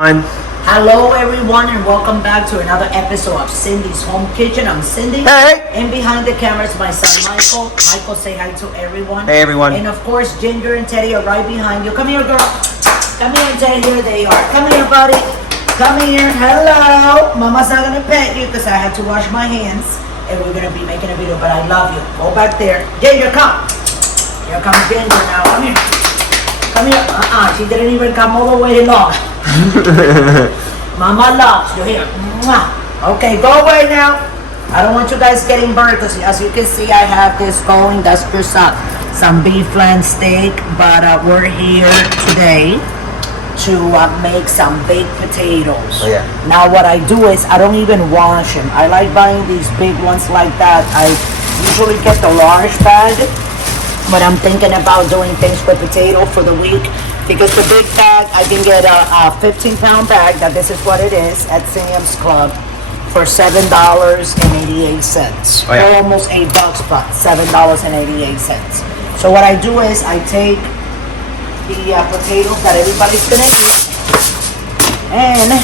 Hello everyone and welcome back to another episode of Cindy's Home Kitchen. I'm Cindy. Hey! And behind the camera is my son Michael. Michael, say hi to everyone. Hey everyone. And of course Ginger and Teddy are right behind you. Come here, girl. Come here, Teddy. Here they are. Come here, buddy. Come here. Hello. Mama's not gonna pet you because I had to wash my hands. And we're gonna be making a video, but I love you. Go back there. Ginger, come. Here comes Ginger now. Come here. Come here. She didn't even come all the way along. Mama loves you. Here. Mwah. Okay, go away now. I don't want you guys getting burnt because as you can see, I have this going. That's just some beef flan steak. But we're here today to make some baked potatoes. Oh, yeah. Now what I do is I don't even wash them. I like buying these big ones like that. I usually get the large bag. But I'm thinking about doing things with potato for the week because the big bag, I can get a 15-pound bag, that this is what it is, at Sam's Club for $7.88. Oh, yeah. Almost $8, but $7.88. So what I do is I take the potatoes that everybody's gonna eat and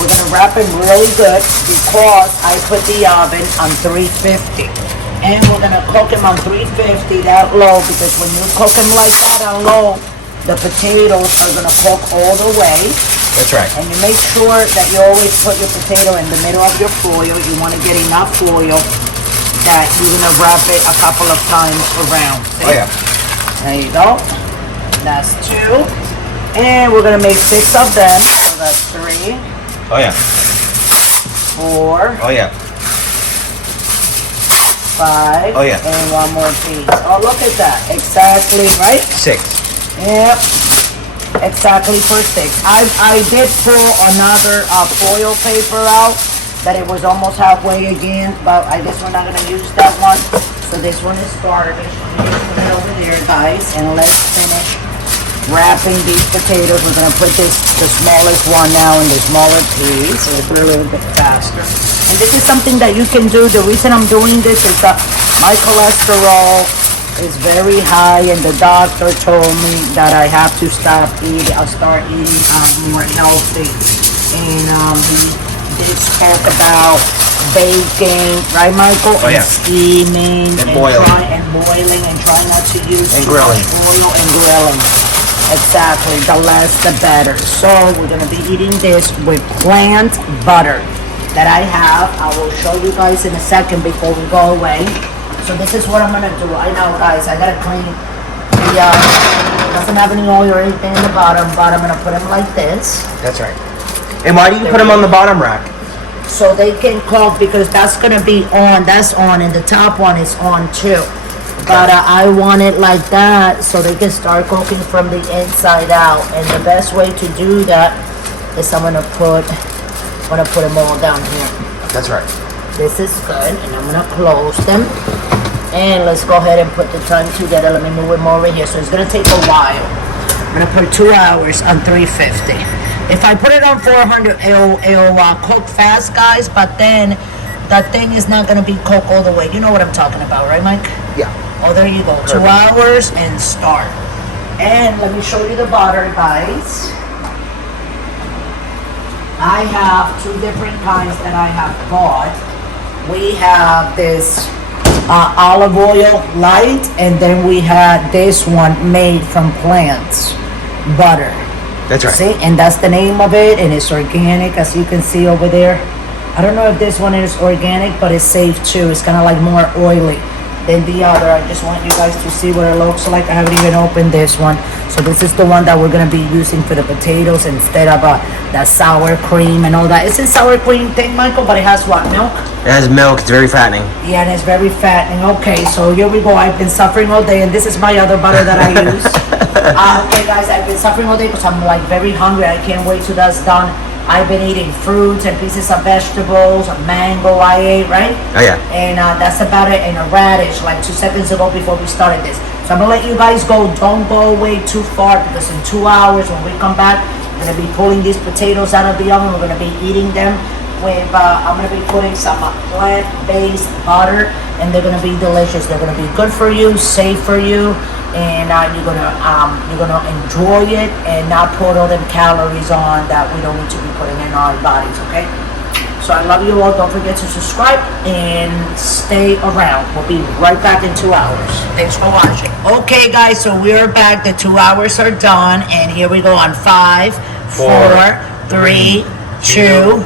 we're gonna wrap them really good because I put the oven on 350. And we're gonna cook them on 350 that low because when you cook them like that on low, the potatoes are gonna cook all the way. That's right. And you make sure that you always put your potato in the middle of your foil. You wanna get enough foil that you're gonna wrap it a couple of times around. See? Oh yeah. There you go. That's 2. And we're gonna make 6 of them. So that's 3. Oh yeah. 4. Oh yeah. 5. Oh, yeah. And 1 more piece. Oh, look at that. Exactly, right? 6. Yep. Exactly for 6. I did pull another foil paper out, but it was almost halfway again, but I guess we're not going to use that one. So this one is garbage. Let me just put it over there, guys, and let's finish wrapping these potatoes. We're going to put the smallest one now in the smaller piece, so it's a little bit faster. And this is something that you can do. The reason I'm doing this is that my cholesterol is very high, and the doctor told me that I have to start eating more healthy. And he did talk about baking, right, Michael? Oh, yeah. And steaming And boiling. Boiling and try not to use And too grilling. much oil and grilling. Exactly, the less the better. So we're gonna be eating this with plant butter that I have. I will show you guys in a second before we go away. So this is what I'm gonna do. I know, guys, I gotta clean the doesn't have any oil or anything in the bottom, but I'm gonna put them like this That's right. And why do you put them on the bottom rack? so they can cook because that's gonna be on. That's on, and the top one is on too. But I want it like that so they can start cooking from the inside out. And the best way to do that is I'm gonna put them all down here. That's right. This is good, and I'm gonna close them. And let's go ahead and put the time together. Let me move them over here. So it's gonna take a while. I'm gonna put 2 hours on 350. If I put it on 400, it'll cook fast, guys. But then that thing is not gonna be cooked all the way. You know what I'm talking about, right, Mike? Yeah. Oh, there you go. 2 hours and start. And let me show you the butter, guys. I have 2 different kinds that I have bought. We have this olive oil light, and then we had this one made from plants butter. That's right. See, and that's the name of it, and it's organic, as you can see over there. I don't know if this one is organic, but it's safe too. It's kind of like more oily than the other. I just want you guys to see what it looks like. I haven't even opened this one. So this is the one that we're going to be using for the potatoes instead of that sour cream and all that. It's a sour cream thing, Michael, but it has what, milk? It has milk. It's very fattening. Yeah, and it's very fattening. Okay, so here we go. I've been suffering all day, and this is my other butter that I use. Okay, guys, I've been suffering all day because I'm like very hungry. I can't wait till that's done. I've been eating fruits and pieces of vegetables, a mango I ate, right? Oh yeah. And that's about it, and a radish like 2 seconds ago before we started this. So I'm gonna let you guys go. Don't go away too far because in 2 hours when we come back, we're gonna be pulling these potatoes out of the oven. We're gonna be eating them. with, I'm gonna be putting some plant-based butter, and they're gonna be delicious. They're gonna be good for you, safe for you, and you're gonna enjoy it and not put all them calories on that we don't need to be putting in our bodies, okay? So I love you all. Don't forget to subscribe and stay around. We'll be right back in 2 hours. Thanks for watching. Okay, guys, so we're back. The 2 hours are done, and here we go on 5, 4, 3, 2,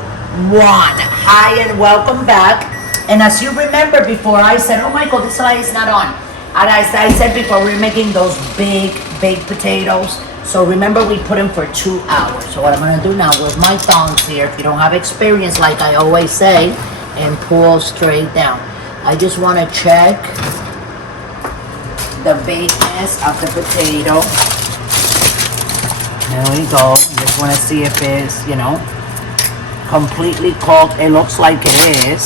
1. Hi, and welcome back. And as you remember before, I said, oh, Michael, this light is not on. And I said before, we're making those big baked potatoes. So remember, we put them for 2 hours. So what I'm gonna do now with my tongs here, if you don't have experience, like I always say, and pull straight down. I just wanna check the bakedness of the potato. There we go. Just wanna see if it's, completely cooked. It looks like it is.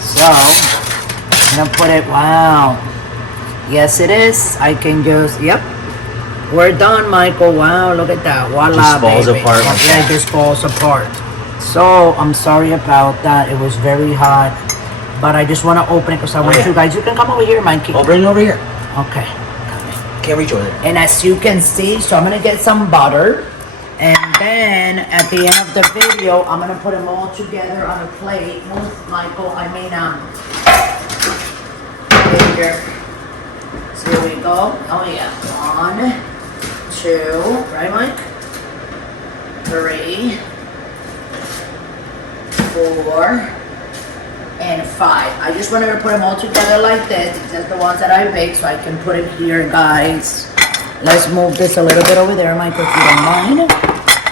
So, I'm gonna put it, wow. Yes, it is. I can just, yep. We're done, Michael. Wow, look at that. Voila, just falls baby. apart like Yeah, that. it just falls apart. So, I'm sorry about that. It was very hot. But I just want to open it because I want you guys. You can come over here, Mikey. I'll bring it over here. Okay. Can't reach over there. And as you can see, so I'm going to get some butter. And then, at the end of the video, I'm going to put them all together on a plate. Move, Michael. Here. So here we go. Oh, yeah. 1, 2, right, Mike? 3, 4, and 5. I just wanted to put them all together like this. It's just the ones that I baked, so I can put it here, guys. Let's move this a little bit over there, Mike, if you don't mind.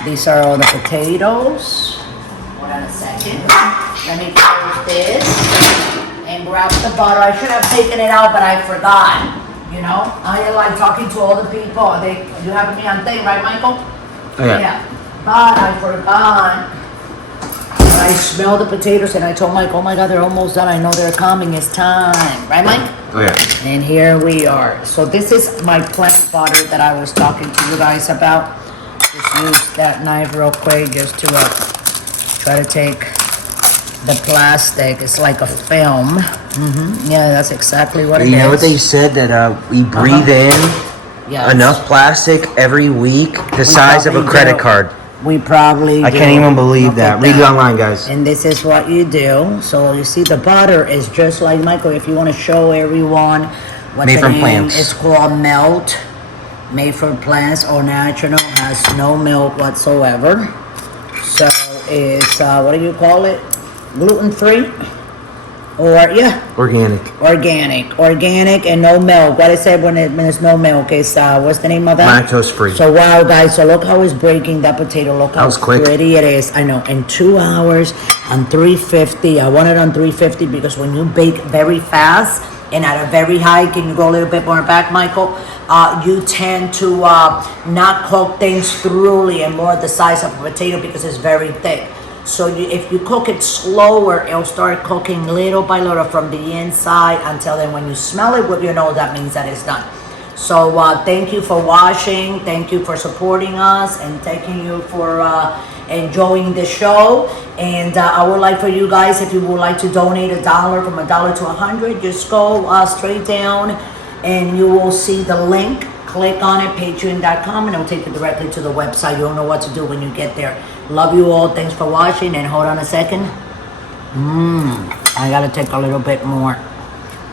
These are all the potatoes. Hold on a second. Let me close this and grab the butter. I should have taken it out, but I forgot. I like talking to all the people. You have me on thing, right, Michael? Oh, yeah. But I forgot. I smelled the potatoes and I told Mike, oh my God, they're almost done. I know they're coming. It's time. Right, Mike? Oh, yeah. And here we are. So this is my plant butter that I was talking to you guys about. Just use that knife real quick just to try to take the plastic. It's like a film. Yeah, that's exactly what it is. You know what they said, that we breathe in Yes. enough plastic every week, the size of a probably credit do. card. We probably I do. can't even believe Look that. at Read it online, guys. And this is what you do. So you see the butter is just like, Michael, if you want to show everyone what Made the from name plants. is called, Melt. Made from plants or natural, has no milk whatsoever. So it's, what do you call it? Gluten-free? Or, yeah. Organic and no milk. What I said when it's no milk is, what's the name of that? Lactose free. So wow, guys, so look how it's breaking that potato. Look how was quick. pretty it is. I know, in 2 hours on 350. I want it on 350 because when you bake very fast and at a very high, can you go a little bit more back, Michael? You tend to not cook things thoroughly and more the size of a potato because it's very thick. So if you cook it slower, it'll start cooking little by little from the inside until then when you smell it with your nose, that means that it's done. So thank you for watching. Thank you for supporting us and thanking you for enjoying the show. And I would like for you guys, if you would like to donate $1, from $1 to 100, just go straight down and you will see the link. Click on it, patreon.com, and it'll take you directly to the website. You'll know what to do when you get there. Love you all. Thanks for watching. And hold on a second. I gotta take a little bit more.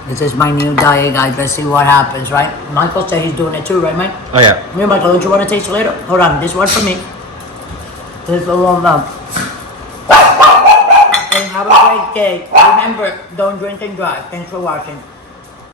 This is my new diet, guys. Let's see what happens, right? Michael said he's doing it too, right, Mike? Oh, yeah. Here, Michael, don't you want to taste a little? Hold on, this one for me. This is a little amount. And have a great day. Remember, don't drink and drive. Thanks for watching.